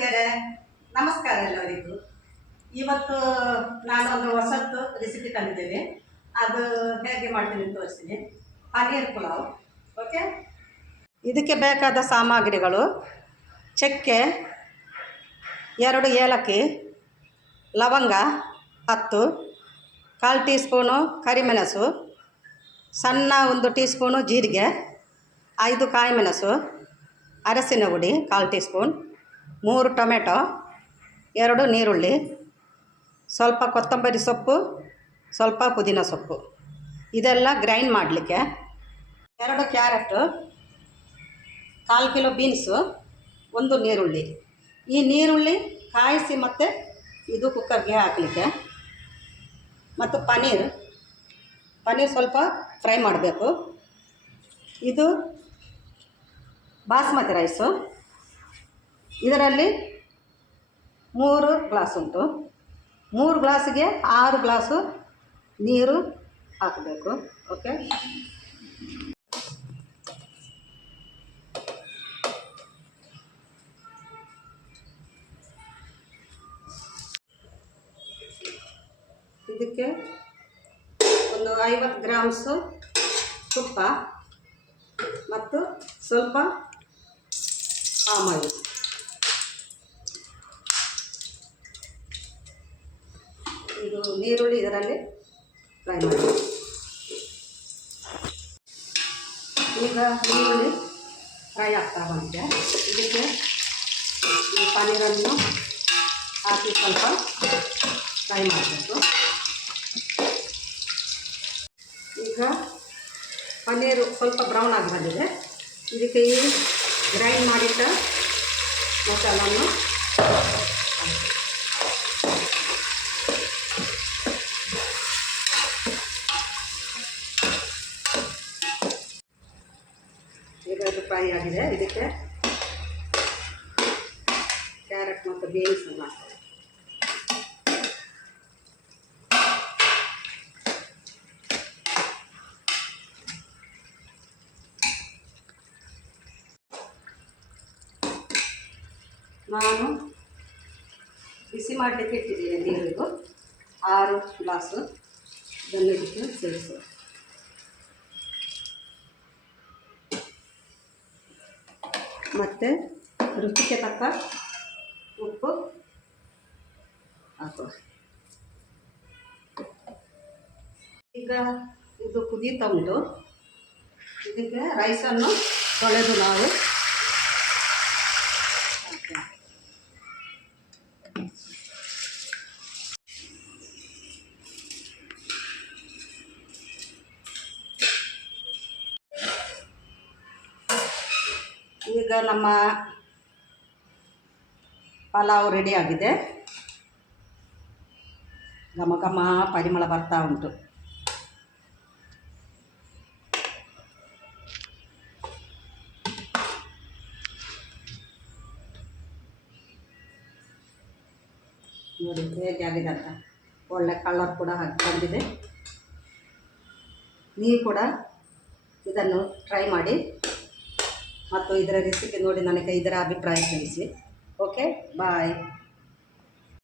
ಪ್ರಿಯರೇ, ನಮಸ್ಕಾರ ಎಲ್ಲರಿಗೂ. ಇವತ್ತು ನಾನೊಂದು ಹೊಸತ್ತು ರೆಸಿಪಿ ತಂದಿದ್ದೇನೆ. ಅದು ಹೇಗೆ ಮಾಡ್ತೀನಿ ಅಂತ ತೋರಿಸ್ತೀನಿ. ಪನ್ನೀರ್ ಪುಲಾವ್. ಓಕೆ, ಇದಕ್ಕೆ ಬೇಕಾದ ಸಾಮಗ್ರಿಗಳು: ಚಕ್ಕೆ 2 ಏಲಕ್ಕಿ, ಲವಂಗ 10, 1/4 ಟೀ ಸ್ಪೂನು ಕರಿಮೆಣಸು, ಸಣ್ಣ 1 ಟೀ ಸ್ಪೂನು ಜೀರಿಗೆ, 5 ಕಾಯಿಮೆಣಸು, ಅರಸಿನ ಹುಡಿ 1/4 ಟೀ ಸ್ಪೂನ್, 3 ಟೊಮೆಟೊ, 2 ನೀರುಳ್ಳಿ, ಸ್ವಲ್ಪ ಕೊತ್ತಂಬರಿ ಸೊಪ್ಪು, ಸ್ವಲ್ಪ ಪುದೀನ ಸೊಪ್ಪು. ಇದೆಲ್ಲ ಗ್ರೈಂಡ್ ಮಾಡಲಿಕ್ಕೆ. 2 ಕ್ಯಾರೆಟು, 1/4 ಕಿಲೋ ಬೀನ್ಸು, 1 ನೀರುಳ್ಳಿ. ಈ ನೀರುಳ್ಳಿ ಕಾಯಿಸಿ ಮತ್ತು ಇದು ಕುಕ್ಕರ್ಗೆ ಹಾಕಲಿಕ್ಕೆ. ಮತ್ತು ಪನ್ನೀರ್ ಸ್ವಲ್ಪ ಫ್ರೈ ಮಾಡಬೇಕು. ಇದು ಬಾಸ್ಮತಿ ರೈಸು. ಇದರಲ್ಲಿ 3 ಗ್ಲಾಸ್ ಉಂಟು. 3 ಗ್ಲಾಸಿಗೆ 6 ಗ್ಲಾಸು ನೀರು ಹಾಕಬೇಕು. ಓಕೆ, ಇದಕ್ಕೆ ಒಂದು 50 ಗ್ರಾಮ್ಸು ತುಪ್ಪ ಮತ್ತು ಸ್ವಲ್ಪ ಆಮೈಲ್. ಇದು ನೀರುಳ್ಳಿ ಇದರಲ್ಲಿ ಫ್ರೈ ಮಾಡಿ. ಈಗ ನೀರುಳ್ಳಿ ಫ್ರೈ ಆಗ್ತಾ ಬಂದಿದೆ. ಇದಕ್ಕೆ ಈ ಪನ್ನೀರನ್ನು ಹಾಕಿ ಸ್ವಲ್ಪ ಫ್ರೈ ಮಾಡಬೇಕು. ಈಗ ಪನ್ನೀರು ಸ್ವಲ್ಪ ಬ್ರೌನ್ ಆಗಿ ಬಂದಿದೆ. ಇದಕ್ಕೆ ಈ ಗ್ರೈಂಡ್ ಮಾಡಿಟ್ಟ ಮಸಾಲನ್ನು ಈಗ ಇದು ಫ್ರೈ ಆಗಿದೆ. ಇದಕ್ಕೆ ಕ್ಯಾರೆಟ್ ಮತ್ತು ಬೀನ್ಸ್ ಹಾಕ್ತಾರೆ. ನಾನು ಬಿಸಿ ಮಾಡಲಿಕ್ಕೆ ಇಟ್ಟಿದ್ದೀನಿ ನೀರಿಗೂ 6 ಗ್ಲಾಸು. ಇದನ್ನು ಇದಕ್ಕೆ ಸೇರಿಸು. ಮತ್ತು ರುಚಿಗೆ ತಕ್ಕ ಉಪ್ಪು ಹಾಕುವ. ಈಗ ಇದು ಕುದೀತಾ ಉಂಟು. ಇದಕ್ಕೆ ರೈಸನ್ನು ತೊಳೆದು ನಾವು ಈಗ ನಮ್ಮ ಪಲಾವ್ ರೆಡಿ ಆಗಿದೆ. ಘಮ ಘಮ ಪರಿಮಳ ಬರ್ತಾ ಉಂಟು. ನೋಡಿ ಹೇಗೆ ಆಗಿದೆ ಅಂತ. ಒಳ್ಳೆ ಕಲರ್ ಕೂಡ ಬಂದಿದೆ. ನೀವು ಕೂಡ ಇದನ್ನು ಟ್ರೈ ಮಾಡಿ ಮತ್ತು ಇದರ ರೆಸಿಪಿ ನೋಡಿ ನನಗೆ ಇದರ ಅಭಿಪ್ರಾಯ ತಿಳಿಸಿ. ಓಕೆ, ಬಾಯ್.